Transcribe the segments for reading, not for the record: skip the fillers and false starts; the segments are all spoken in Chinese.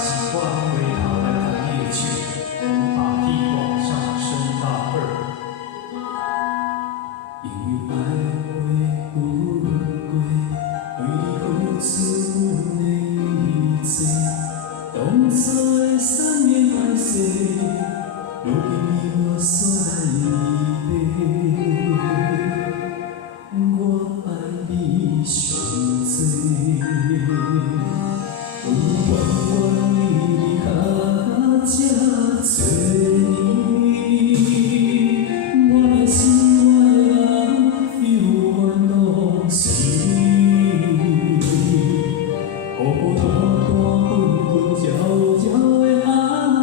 是我回头来看你的手，把屁往上升到2。因为爱过有过，为你付出阮的一切，当初的三年爱誓，如今你我所来离别，我爱你上多。有怨怨你较这多年，我的心我的人犹原拢是你，孤孤单单分分焦焦的暗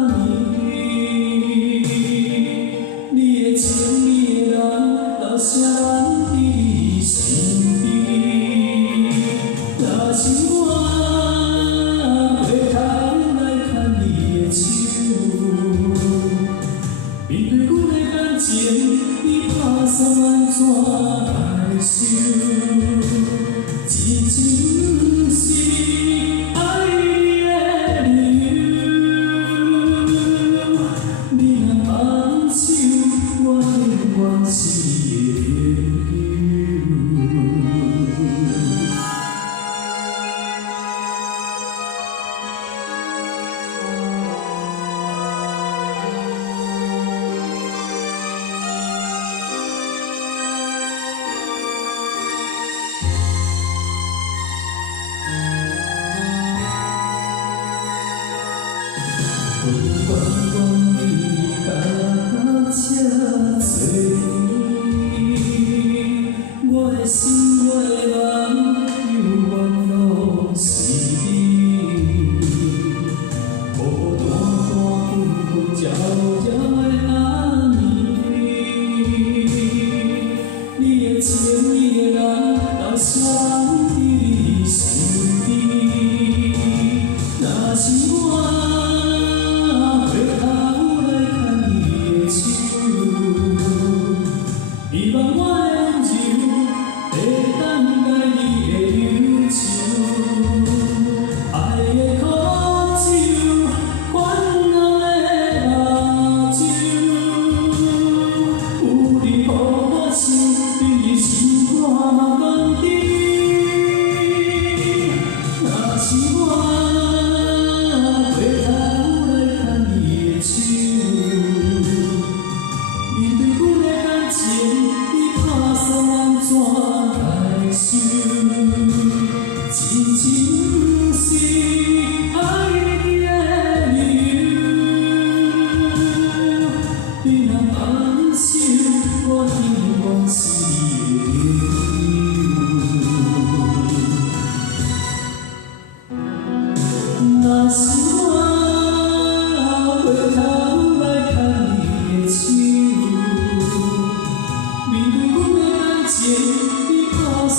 暝，你的情你的人，留下咱伫你身边，若是我。面对阮的感情，你打算安怎来收？真情是爱你的理由。你若放手，我永远是你的忧。有怨怨你甲这多年，我的心我的人犹原拢是你，孤孤单单分分焦焦的暗暝，你的情你的人留下伫你身边，若是我。希望我的温柔会等待你的忧愁，爱的苦酒，管我的目睭，有你予我想，对你心肝嘛放甜。若是我回头来看你的手，面对阮的感情。打算安怎来收？真情是爱你的理由。你若放手，我永远是你的忧。若是我回头来看你的手。面对阮的感情，你打算